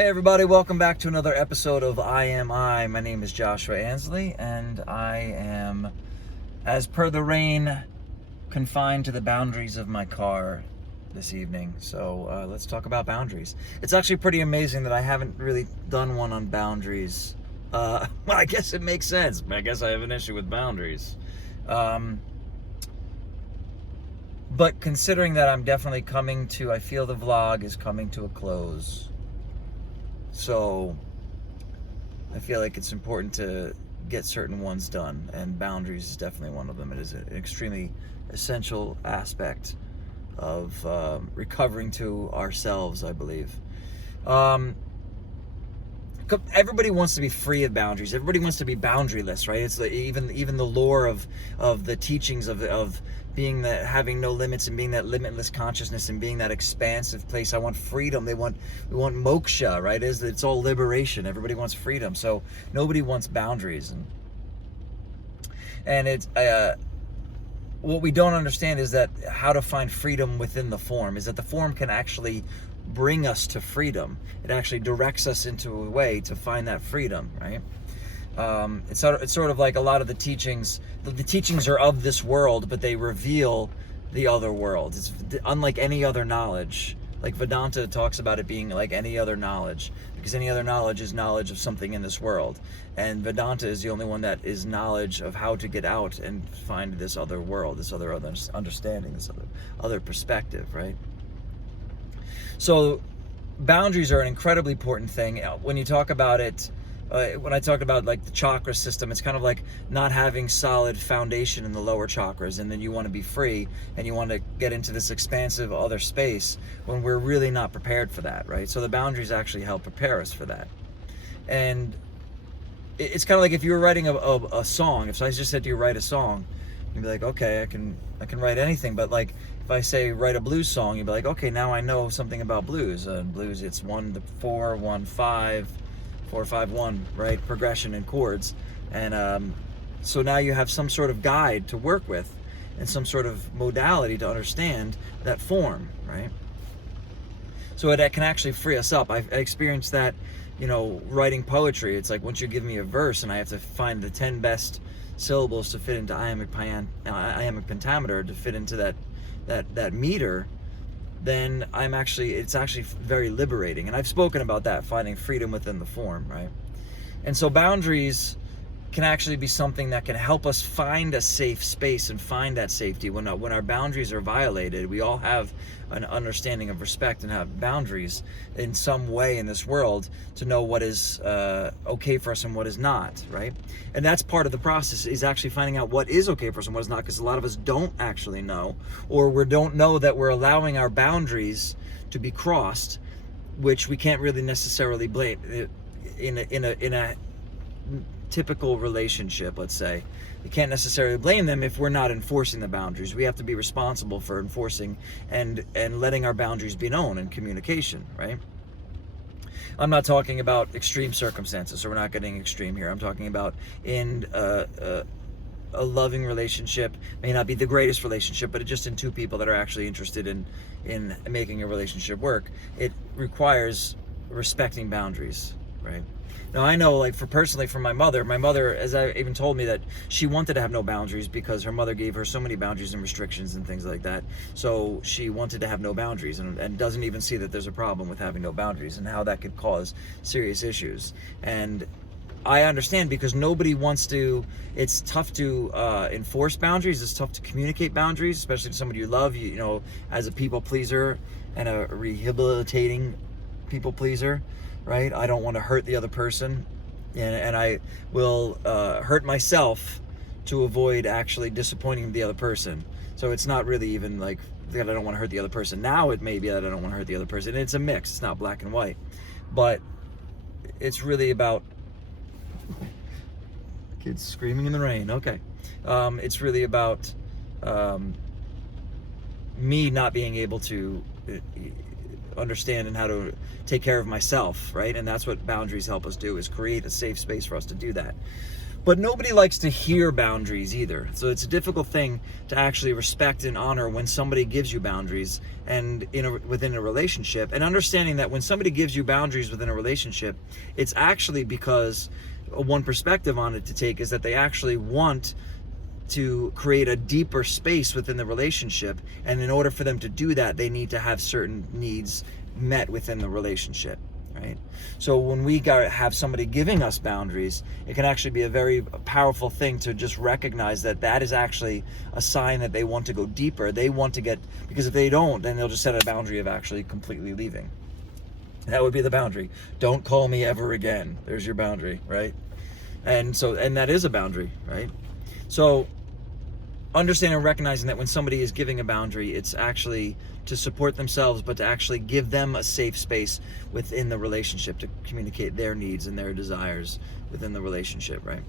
Hey everybody, welcome back to another episode of I Am I. My name is Joshua Ansley, and I am, as per the rain, confined to the boundaries of my car this evening. So let's talk about boundaries. It's actually pretty amazing that I haven't really done one on boundaries. Well, I guess it makes sense. I guess I have an issue with boundaries. But considering that I'm definitely I feel the vlog is coming to a close. So I feel like it's important to get certain ones done, and boundaries is definitely one of them. It is an extremely essential aspect of recovering to ourselves, I believe. Everybody wants to be free of boundaries. Everybody wants to be boundaryless, right? It's like even the lore of the teachings of being having no limits and being that limitless consciousness and being that expansive place. I want freedom. We want moksha, right? It's all liberation. Everybody wants freedom, so nobody wants boundaries. And it's what we don't understand is that how to find freedom within the form is that the form can actually bring us to freedom. It actually directs us into a way to find that freedom, right? It's sort of like a lot of the teachings. The teachings are of this world, but they reveal the other world. It's unlike any other knowledge. Like Vedanta talks about it being like any other knowledge, because any other knowledge is knowledge of something in this world, and Vedanta is the only one that is knowledge of how to get out and find this other world, this other understanding, this other perspective, right? So boundaries are an incredibly important thing. When you talk about it, when I talk about like the chakra system, it's kind of like not having solid foundation in the lower chakras, and then you want to be free and you want to get into this expansive other space when we're really not prepared for that, right? So the boundaries actually help prepare us for that. And it's kind of like if you were writing a song. If I just said to you, write a song, you'd be like, okay, I can write anything. But like if I say write a blues song, you'd be like, okay, now I know something about blues. Blues, it's 1-4, 1-5, 4-5-1, right? Progression and chords. And so now you have some sort of guide to work with and some sort of modality to understand that form, right? So it can actually free us up. I've experienced that, writing poetry. It's like once you give me a verse and I have to find the 10 best syllables to fit into iambic pentameter to fit into that meter, then it's actually very liberating. And I've spoken about that, finding freedom within the form, right? And so boundaries can actually be something that can help us find a safe space and find that safety. When our boundaries are violated, we all have an understanding of respect and have boundaries in some way in this world to know what is okay for us and what is not, right? And that's part of the process, is actually finding out what is okay for us and what is not, because a lot of us don't actually know, or we don't know that we're allowing our boundaries to be crossed, which we can't really necessarily blame in a typical relationship. Let's say you can't necessarily blame them if we're not enforcing the boundaries. We have to be responsible for enforcing and letting our boundaries be known in communication, right? I'm not talking about extreme circumstances, so we're not getting extreme here. I'm talking about in a loving relationship. May not be the greatest relationship, but just in two people that are actually interested in making a relationship work, it requires respecting boundaries, right? Now I know, like for my mother, as I even told me, that she wanted to have no boundaries because her mother gave her so many boundaries and restrictions and things like that. So she wanted to have no boundaries and doesn't even see that there's a problem with having no boundaries and how that could cause serious issues. And I understand, because nobody wants to. It's tough to enforce boundaries. It's tough to communicate boundaries, especially to somebody you love. As a people pleaser and a rehabilitating people pleaser, right? I don't want to hurt the other person, and I will hurt myself to avoid actually disappointing the other person. So it's not really even like that I don't want to hurt the other person. Now it may be that I don't want to hurt the other person. It's a mix. It's not black and white, but it's really about kids screaming in the rain. Okay. It's really about me not being able to understand and how to take care of myself, right? And that's what boundaries help us do, is create a safe space for us to do that. But nobody likes to hear boundaries either. So it's a difficult thing to actually respect and honor when somebody gives you boundaries and within a relationship. And understanding that when somebody gives you boundaries within a relationship, it's actually because one perspective on it to take is that they actually want to create a deeper space within the relationship. And in order for them to do that, they need to have certain needs met within the relationship. Right? So when we have somebody giving us boundaries, it can actually be a very powerful thing to just recognize that that is actually a sign that they want to go deeper. They want to get, because if they don't, then they'll just set a boundary of actually completely leaving. That would be the boundary. Don't call me ever again. There's your boundary, right? And that is a boundary, right? So understanding and recognizing that when somebody is giving a boundary, it's actually to support themselves, but to actually give them a safe space within the relationship to communicate their needs and their desires within the relationship, right?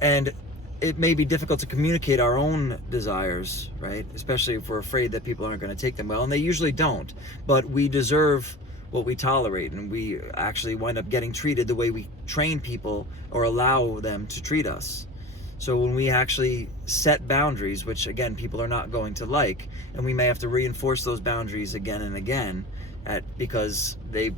And it may be difficult to communicate our own desires, right? Especially if we're afraid that people aren't going to take them well, and they usually don't. But we deserve what we tolerate, and we actually wind up getting treated the way we train people or allow them to treat us. So when we actually set boundaries, which again, people are not going to like, and we may have to reinforce those boundaries again and again because it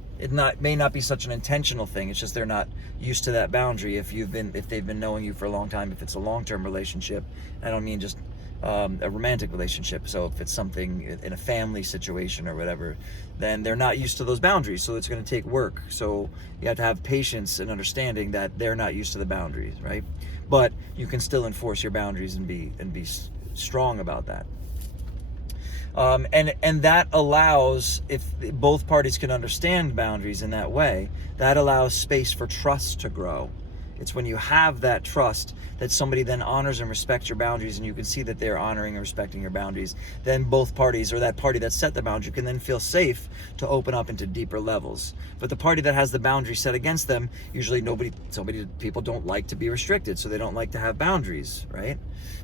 may not be such an intentional thing. It's just they're not used to that boundary. If they've been knowing you for a long time, if it's a long-term relationship, I don't mean just a romantic relationship. So if it's something in a family situation or whatever, then they're not used to those boundaries. So it's going to take work. So you have to have patience and understanding that they're not used to the boundaries, right? But you can still enforce your boundaries and be strong about that. And that allows, if both parties can understand boundaries in that way, that allows space for trust to grow. It's when you have that trust that somebody then honors and respects your boundaries, and you can see that they're honoring and respecting your boundaries. Then both parties, or that party that set the boundary, can then feel safe to open up into deeper levels. But the party that has the boundary set against them, usually people don't like to be restricted, so they don't like to have boundaries, right?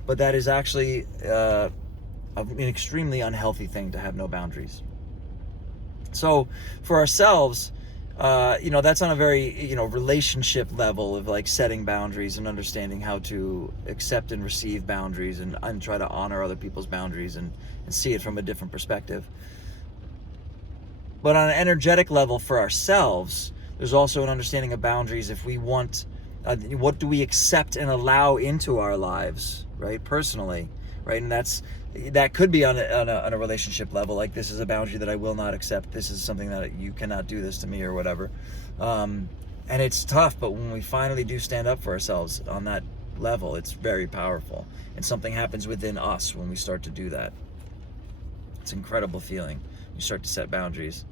But that is actually an extremely unhealthy thing to have no boundaries. So for ourselves, that's on a very, relationship level of like setting boundaries and understanding how to accept and receive boundaries and try to honor other people's boundaries and see it from a different perspective. But on an energetic level for ourselves, there's also an understanding of boundaries. If we want, what do we accept and allow into our lives, right? Personally, right? And that could be on a relationship level, like this is a boundary that I will not accept. This is something that you cannot do this to me or whatever. And it's tough, but when we finally do stand up for ourselves on that level, it's very powerful. And something happens within us when we start to do that. It's an incredible feeling. You start to set boundaries.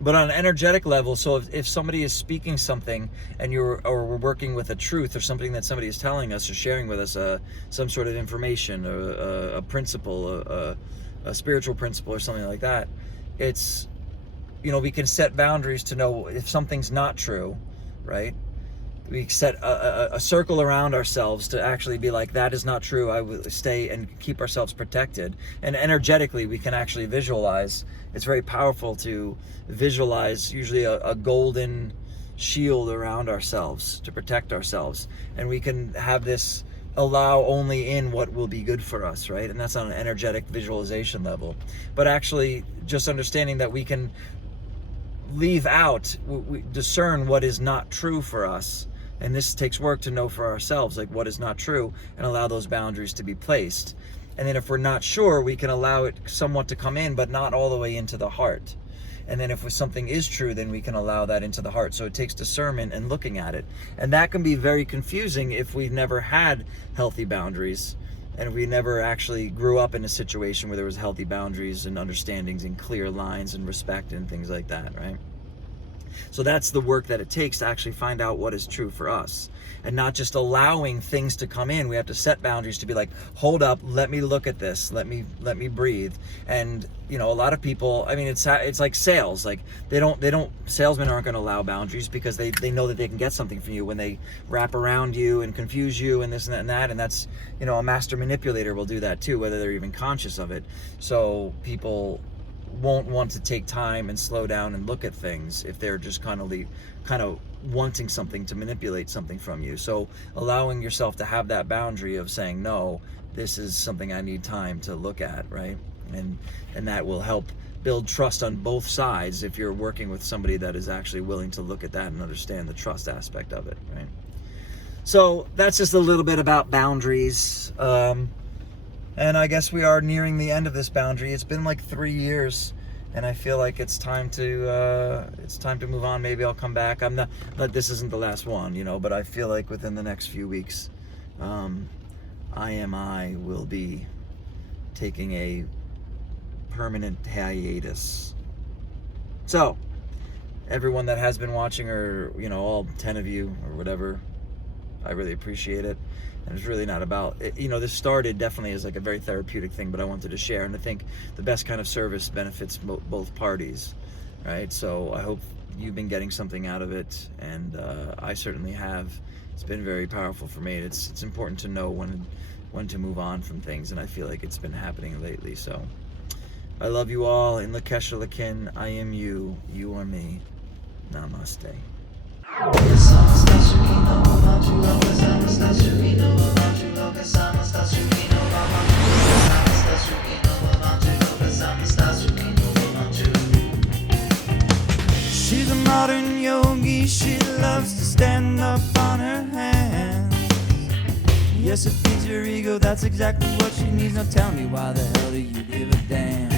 But on an energetic level, so if somebody is speaking something and we're working with a truth or something that somebody is telling us or sharing with us, some sort of information or a principle, a spiritual principle or something like that, it's, we can set boundaries to know if something's not true, right? We set a circle around ourselves to actually be like, that is not true. I will stay and keep ourselves protected. And energetically, we can actually visualize. It's very powerful to visualize usually a golden shield around ourselves to protect ourselves. And we can have this allow only in what will be good for us, right? And that's on an energetic visualization level. But actually, just understanding that we can leave out, we discern what is not true for us. And this takes work to know for ourselves, like what is not true, and allow those boundaries to be placed. And then if we're not sure, we can allow it somewhat to come in, but not all the way into the heart. And then if something is true, then we can allow that into the heart. So it takes discernment and looking at it. And that can be very confusing if we've never had healthy boundaries, and if we never actually grew up in a situation where there was healthy boundaries and understandings and clear lines and respect and things like that, right? So that's the work that it takes to actually find out what is true for us, and not just allowing things to come in. We have to set boundaries to be like, hold up, let me look at this, let me breathe. And a lot of people, I mean, it's like sales. Like salesmen aren't going to allow boundaries because they know that they can get something from you when they wrap around you and confuse you and this and that and that. And that's, a master manipulator will do that too, whether they're even conscious of it. So people won't want to take time and slow down and look at things if they're just kind of wanting something to manipulate something from you. So allowing yourself to have that boundary of saying, no, this is something I need time to look at, right? And that will help build trust on both sides if you're working with somebody that is actually willing to look at that and understand the trust aspect of it, right? So that's just a little bit about boundaries. And I guess we are nearing the end of this boundary. It's been like 3 years, and I feel like it's time to move on. Maybe I'll come back. I'm not, but this isn't the last one, you know. But I feel like within the next few weeks, I will be taking a permanent hiatus. So, everyone that has been watching, or you know, all 10 of you or whatever, I really appreciate it. And it's really not about it, you know, this started definitely as like a very therapeutic thing, but I wanted to share, and I think the best kind of service benefits both parties, right? So I hope you've been getting something out of it, and I certainly have. It's been very powerful for me. It's important to know when to move on from things, and I feel like it's been happening lately. So I love you all. In Lakesh Lakin, I am you, you are me. Namaste. She's a modern yogi, she loves to stand up on her hands. Yes, it feeds her ego, that's exactly what she needs. Now tell me, why the hell do you give a damn?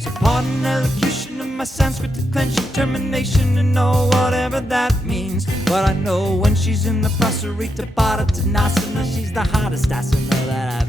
So pardon elocution of my Sanskrit declension, termination, and know whatever that means. But I know when she's in the Prasarita Pada Tanasana, she's the hottest asana that I've